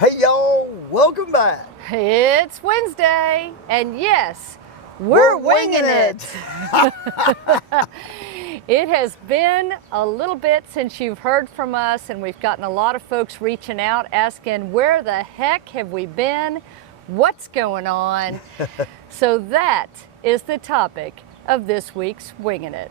Hey y'all, welcome back. It's Wednesday, and yes, we're winging it. It has been a little bit since you've heard from us, and we've gotten a lot of folks reaching out asking, where the heck have we been? What's going on? So that is the topic of this week's Wingin' It.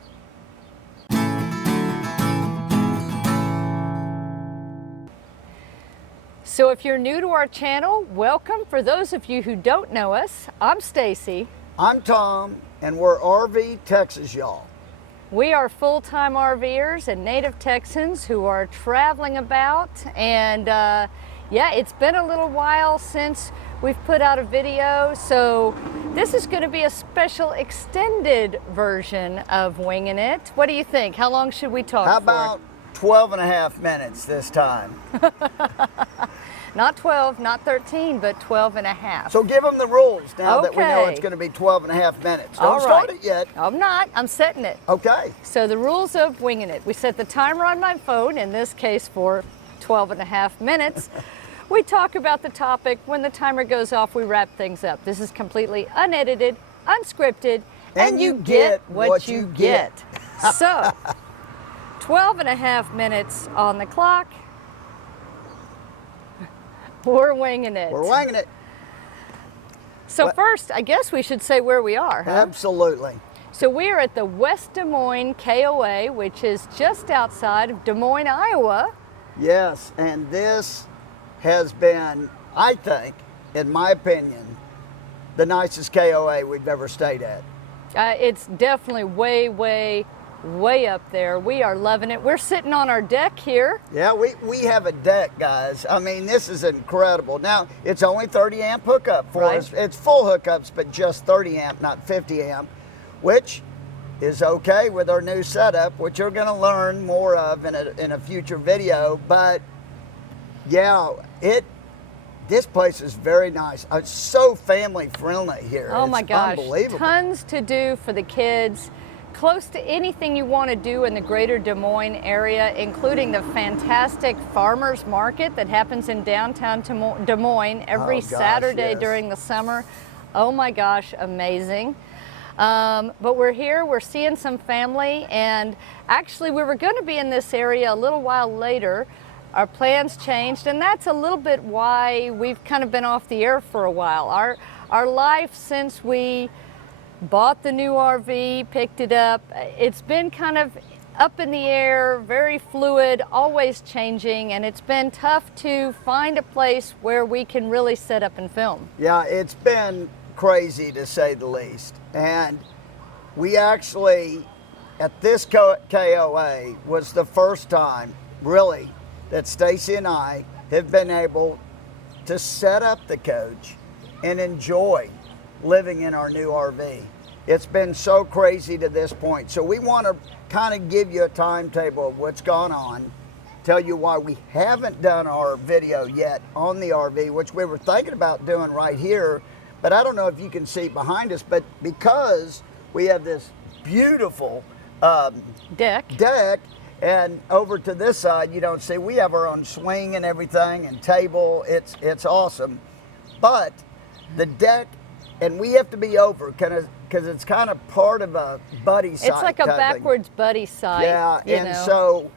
So if you're new to our channel, welcome. For those of you who don't know us, I'm Stacy. I'm Tom, and we're RV Texas, y'all. We are full-time RVers and Native Texans who are traveling about, and yeah, it's been a little while since we've put out a video, so this is going to be a special extended version of Wingin' It. What do you think? How long should we talk How for? about 12 and a half minutes this time? Not 12, not 13, but 12 and a half. So give them the rules now that we know Okay. it's going to be 12 and a half minutes. All Don't start right. it yet. I'm not. I'm setting it. Okay. So the rules of Wingin' It. We set the timer on my phone, in this case for 12 and a half minutes. We talk about the topic. When the timer goes off, we wrap things up. This is completely unedited, unscripted, and you get what you get. So, 12 and a half minutes on the clock. We're winging it. We're winging it. So first, I guess we should say where we are, huh? Absolutely. So we are at the West Des Moines KOA, which is just outside of Des Moines, Iowa. Yes, and this has been, I think, in my opinion, the nicest KOA we've ever stayed at. It's definitely way up there. We are loving it. We're sitting on our deck here. Yeah, we have a deck, guys. I mean, this is incredible. Now, it's only 30 amp hookup for us. It's full hookups, but just 30 amp, not 50 amp, which is okay with our new setup, which you're going to learn more of in a future video. But yeah, this place is very nice. It's so family friendly here. Oh my gosh, unbelievable. Tons to do for the kids. Close to anything you want to do in the greater Des Moines area, including the fantastic farmers market that happens in downtown Des Moines every Saturday during the summer. Oh my gosh, amazing. But we're here, we're seeing some family, and actually we were going to be in this area a little while later. Our plans changed, and that's a little bit why we've kind of been off the air for a while. Our life since we bought the new RV, picked it up, it's been kind of up in the air, very fluid, always changing, and it's been tough to find a place where we can really set up and film. Yeah, it's been crazy to say the least. And we actually, at this KOA, was the first time, really, that Stacy and I have been able to set up the coach and enjoy living in our new RV. It's been so crazy to this point. So we want to kind of give you a timetable of what's gone on, tell you why we haven't done our video yet on the RV, which we were thinking about doing right here, but I don't know if you can see behind us, but because we have this beautiful deck, and over to this side, you don't see, we have our own swing and everything and table. It's awesome. But the deck, and we have to be over because it's kind of part of a buddy site. it's like a backwards buddy site. Yeah, you and know. so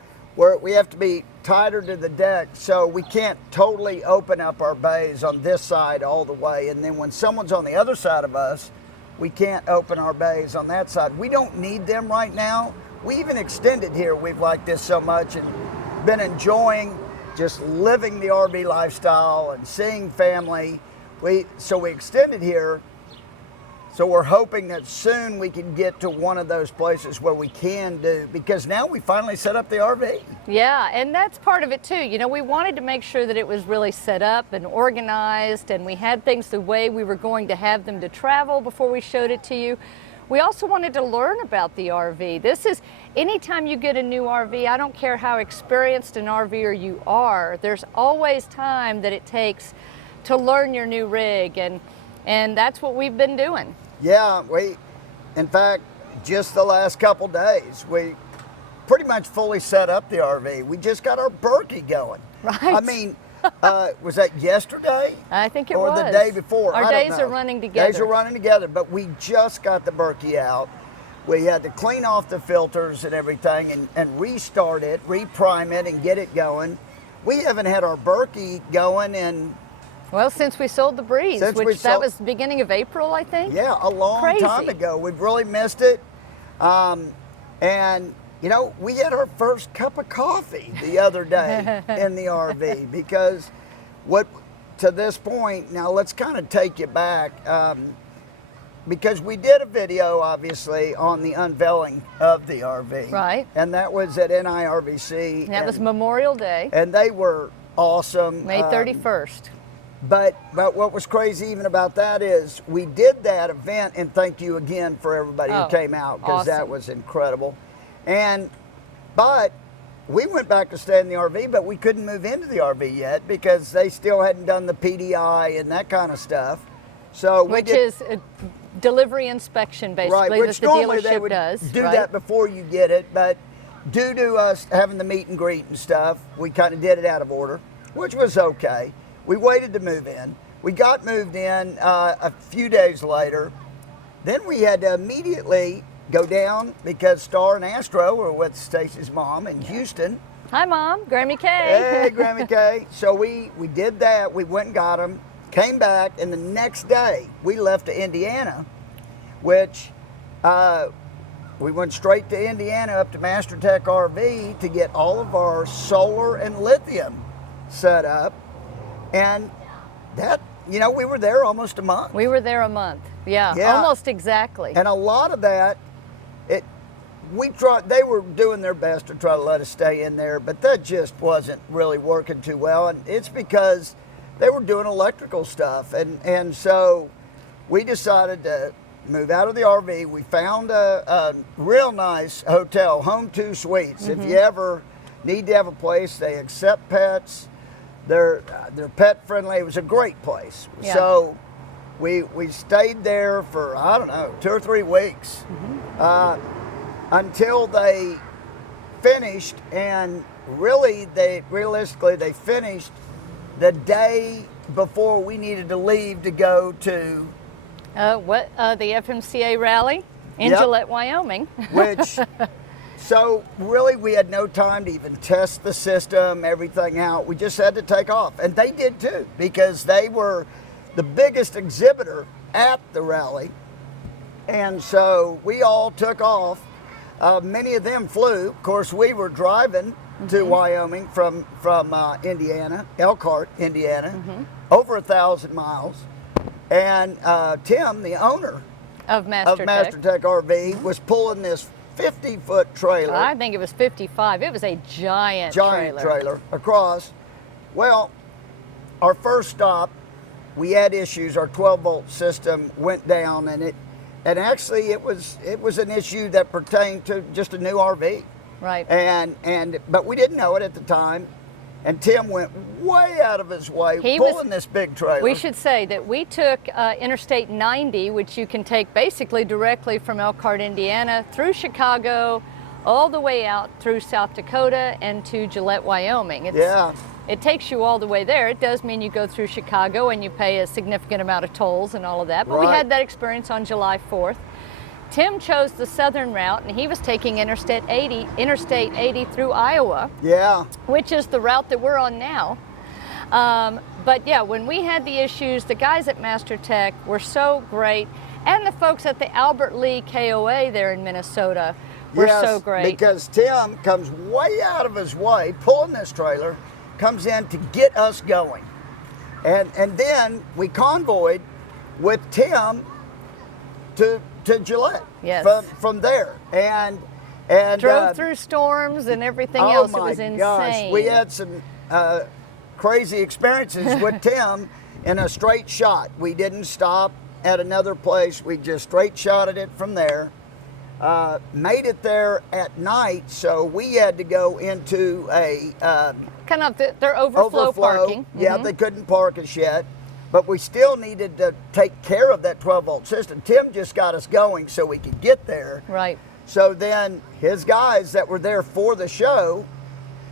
we have to be tighter to the deck, so we can't totally open up our bays on this side all the way. And then when someone's on the other side of us, we can't open our bays on that side. We don't need them right now. We even extended here. We've liked this so much and been enjoying just living the RV lifestyle and seeing family. So we extended here. So we're hoping that soon we can get to one of those places where we can do, because now we finally set up the RV. Yeah, and that's part of it too. You know, we wanted to make sure that it was really set up and organized, and we had things the way we were going to have them to travel before we showed it to you. We also wanted to learn about the RV. This is, anytime you get a new RV, I don't care how experienced an RVer you are, there's always time that it takes to learn your new rig, and that's what we've been doing. Yeah, in fact, just the last couple days, we pretty much fully set up the RV. We just got our Berkey going. Right. I mean, Was that yesterday? I think it or was. the day before. Our I don't days know. are running together. Days are running together, but we just got the Berkey out. We had to clean off the filters and everything and restart it, reprime it, and get it going. We haven't had our Berkey going in... Well, since we sold the Breeze, that was the beginning of April, I think. Yeah, a long time ago. We've really missed it. And, you know, we had our first cup of coffee the other day in the RV because to this point, now let's kind of take you back, because we did a video, obviously, on the unveiling of the RV. Right. And that was at NIRVC. That was Memorial Day. And they were awesome. May 31st. But what was crazy even about that is we did that event, and thank you again for everybody who came out, because that was incredible. But we went back to stay in the RV, but we couldn't move into the RV yet because they still hadn't done the PDI and that kind of stuff. So which is a delivery inspection, basically, which that the normally dealership they would does. do that before you get it, but due to us having the meet and greet and stuff, we kind of did it out of order, which was okay. We waited to move in. We got moved in a few days later. Then we had to immediately go down because Star and Astro were with Stacy's mom in Houston. Hi, Mom. Grammy K. Hey, Grammy K. So we did that. We went and got them, came back, and the next day we left to Indiana, which we went straight to Indiana up to Master Tech RV to get all of our solar and lithium set up. And that, you know, we were there almost a month. We were there a month. Yeah, almost exactly. And a lot of that, they were doing their best to try to let us stay in there, but that just wasn't really working too well. And it's because they were doing electrical stuff. And so we decided to move out of the RV. We found a real nice hotel, Home 2 Suites. If you ever need to have a place, they accept pets. They're pet friendly. It was a great place. Yeah. So we stayed there for, I don't know, 2 or 3 weeks until they finished. And really, realistically they finished the day before we needed to leave to go to the FMCA rally in Gillette, Wyoming. Which. So really we had no time to even test the system, everything out. We just had to take off. And they did too, because they were the biggest exhibitor at the rally. And so we all took off. Many of them flew. Of course, we were driving to Wyoming from Indiana, Elkhart, Indiana, over 1,000 miles. And Tim, the owner of Master Tech RV, was pulling this 50-foot trailer. I think it was 55. It was a giant trailer across. Well, our first stop, we had issues. Our 12-volt system went down, and actually it was an issue that pertained to just a new RV. Right. But we didn't know it at the time. And Tim went way out of his way pulling this big trailer. We should say that we took Interstate 90, which you can take basically directly from Elkhart, Indiana, through Chicago, all the way out through South Dakota and to Gillette, Wyoming. It takes you all the way there. It does mean you go through Chicago and you pay a significant amount of tolls and all of that. But we had that experience on July 4th. Tim chose the southern route, and he was taking Interstate 80 through Iowa. Yeah. Which is the route that we're on now. But yeah, when we had the issues, the guys at Master Tech were so great, and the folks at the Albert Lee KOA there in Minnesota were so great. Because Tim comes way out of his way, pulling this trailer, comes in to get us going. And then we convoyed with Tim to Gillette. Yes. From there. And drove through storms and everything else. It was insane. Gosh. We had some crazy experiences with Tim in a straight shot. We didn't stop at another place. We just straight shotted it from there. Made it there at night, so we had to go into a kind of their overflow parking. Yeah, they couldn't park us yet. But we still needed to take care of that 12-volt system. Tim just got us going so we could get there. Right. So then his guys that were there for the show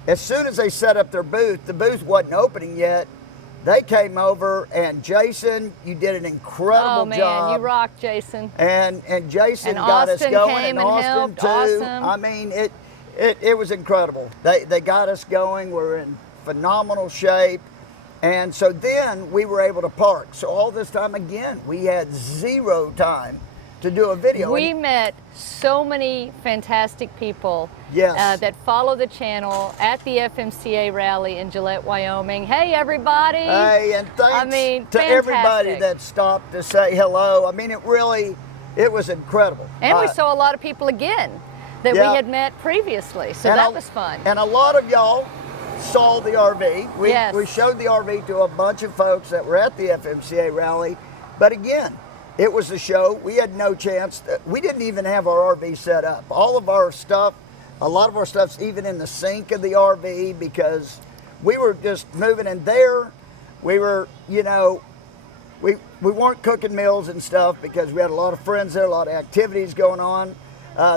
as soon as they set up their booth, the booth wasn't opening yet. They came over, and Jason, you did an incredible job. You rocked, Jason. And Jason and got us Austin going, came and Austin helped. too. Awesome. I mean, it was incredible. They got us going. We're in phenomenal shape. And so then we were able to park. So all this time, again, we had zero time to do a video. We met so many fantastic people Yes. that follow the channel at the FMCA rally in Gillette, Wyoming. Hey, everybody. Hey, and thanks to fantastic. everybody that stopped to say hello. I mean, it was incredible. And we saw a lot of people again that we had met previously, so that was fun. And a lot of y'all saw the RV. Yes. We showed the RV to a bunch of folks that were at the FMCA rally. But again, it was a show. We had no chance. We didn't even have our RV set up. All of our stuff, a lot of our stuff's even in the sink of the RV because we were just moving in there. We were, you know, we weren't cooking meals and stuff because we had a lot of friends there, a lot of activities going on.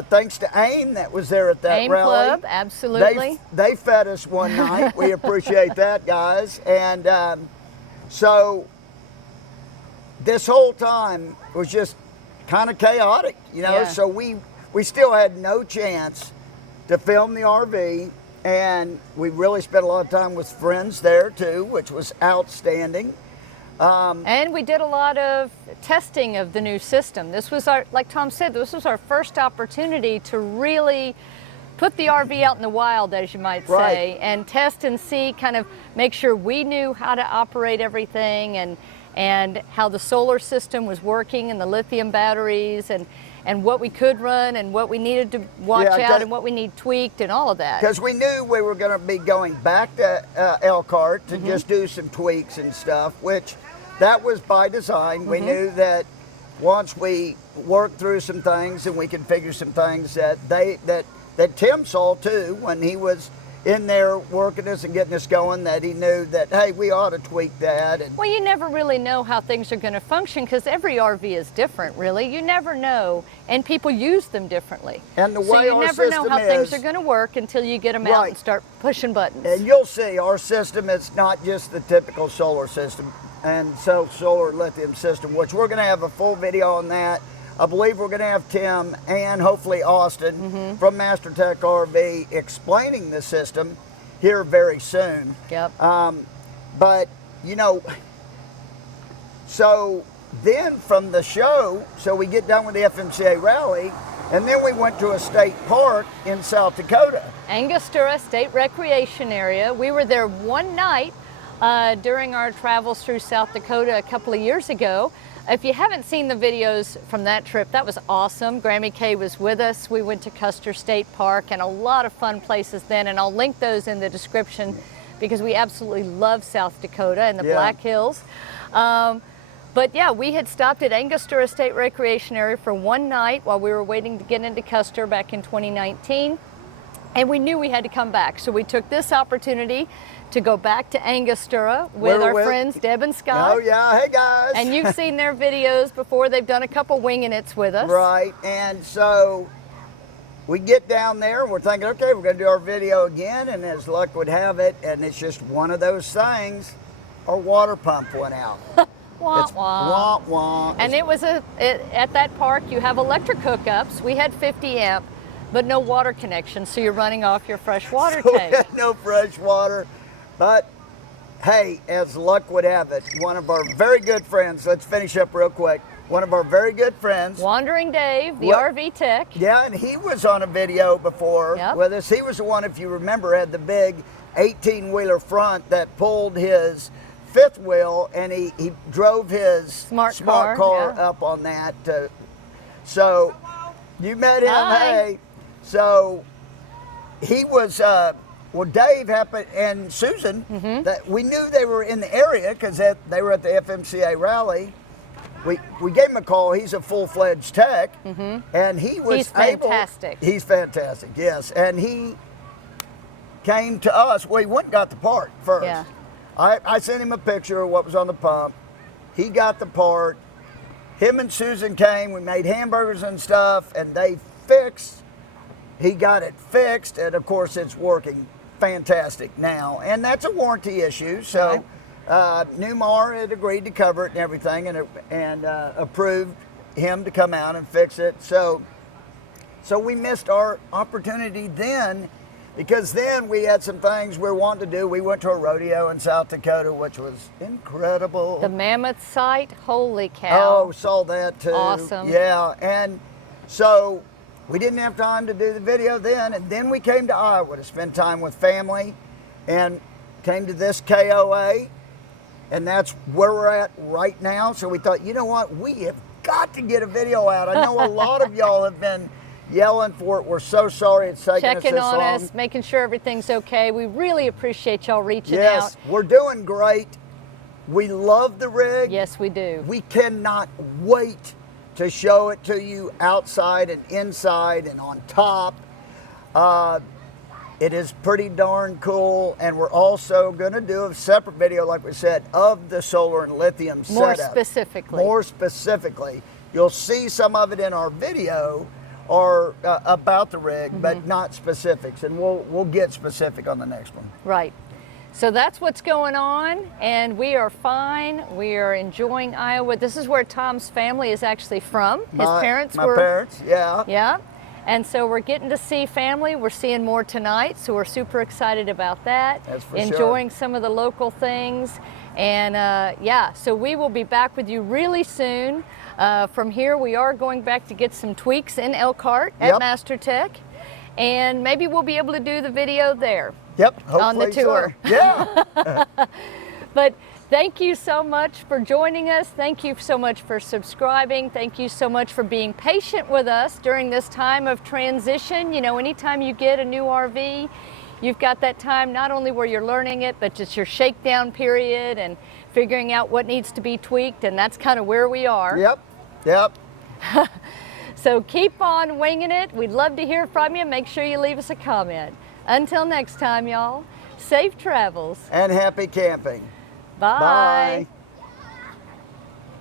Thanks to AIM that was there at that AIM rally. Club, absolutely. They fed us one night. We appreciate that, guys. And so this whole time was just kind of chaotic, you know. Yeah. So we still had no chance to film the RV, and we really spent a lot of time with friends there too, which was outstanding. And we did a lot of testing of the new system. This was our, like Tom said, this was our first opportunity to really put the RV out in the wild, as you might say, Right. and test and see, kind of make sure we knew how to operate everything and how the solar system was working and the lithium batteries and what we could run and what we needed to watch out and what we need tweaked and all of that. Because we knew we were going to be going back to Elkhart to just do some tweaks and stuff, which that was by design. We knew that once we worked through some things and we could figure some things that Tim saw too when he was in there working us and getting us going, that he knew that, hey, we ought to tweak that. And well, you never really know how things are going to function because every RV is different, really. You never know, and people use them differently. And the way so you our never know system how things is- are going to work until you get them out Right. and start pushing buttons. And you'll see our system is not just the typical solar system and solar lithium system, which we're going to have a full video on that. I believe we're going to have Tim and hopefully Austin from Master Tech RV explaining the system here very soon. Yep. But, you know, so then from the show, so we get done with the FMCA rally, and then we went to a state park in South Dakota. Angostura State Recreation Area. We were there one night during our travels through South Dakota a couple of years ago. If you haven't seen the videos from that trip, that was awesome. Grammy K was with us. We went to Custer State Park and a lot of fun places then, and I'll link those in the description because we absolutely love South Dakota and the Black Hills. But yeah, we had stopped at Angostura State Recreation Area for one night while we were waiting to get into Custer back in 2019. And we knew we had to come back. So we took this opportunity to go back to Angostura with our friends Deb and Scott. Oh yeah, hey guys. And you've seen their videos before. They've done a couple Wingin' Its with us. Right, and so we get down there and we're thinking, okay, we're gonna do our video again, and as luck would have it, and it's just one of those things, our water pump went out. Wah, It's wah. wah, wah. And it was at that park, you have electric hookups. We had 50 amp, but no water connection, so you're running off your fresh water So we tank. had no fresh water. But hey, as luck would have it, one of our very good friends, let's finish up real quick. One of our very good friends, Wandering Dave, the What? RV tech. yeah, and he was on a video before Yep. with us. He was the one, if you remember, had the big 18-wheeler front that pulled his fifth wheel, and he drove his Smart car, yeah. up on that. So you met him, Hi. hey. So he was, well, Dave happened, and Susan, Mm-hmm. that we knew they were in the area because they were at the FMCA rally. We gave him a call. He's a full-fledged tech, and he was He's fantastic. He's fantastic, yes. And he came to us. Well, he went and got the part first. Yeah. I sent him a picture of what was on the pump. He got the part. Him and Susan came. We made hamburgers and stuff, and they fixed. He got it fixed, and of course, it's working fantastic now, and that's a warranty issue. So Newmar had agreed to cover it and everything, and approved him to come out and fix it. So we missed our opportunity then, because then we had some things we were wanting to do. We went to a rodeo in South Dakota, which was incredible. The mammoth site, holy cow. Oh, saw that too. Awesome. Yeah, and so we didn't have time to do the video then, and then we came to Iowa to spend time with family, and came to this KOA, and that's where we're at right now. So we thought, you know what, we have got to get a video out. I know a lot of y'all have been yelling for it. We're so sorry it's taking us this Checking on long. us, making sure everything's okay. We really appreciate y'all reaching out. Yes, we're doing great. We love the rig. Yes, we do. We cannot wait to show it to you outside and inside and on top. It is pretty darn cool, and we're also going to do a separate video, like we said, of the solar and lithium More setup. specifically. More specifically. You'll see some of it in our video or about the rig, but not specifics, and we'll get specific on the next one. Right. So that's what's going on, and we are fine. We are enjoying Iowa. This is where Tom's family is actually from. His parents my were. parents, yeah. Yeah. And so we're getting to see family. We're seeing more tonight, so we're super excited about that. That's for Enjoying some of the local things. And yeah, so we will be back with you really soon. From here, we are going back to get some tweaks in Elkhart at Master Tech. And maybe we'll be able to do the video there. Yep, on the hopefully tour. So. Yeah. But thank you so much for joining us. Thank you so much for subscribing. Thank you so much for being patient with us during this time of transition. You know, anytime you get a new RV, you've got that time not only where you're learning it, but just your shakedown period and figuring out what needs to be tweaked, and that's kind of where we are. Yep. So keep on winging it. We'd love to hear from you. Make sure you leave us a comment. Until next time, y'all, safe travels. And happy camping. Bye. Bye.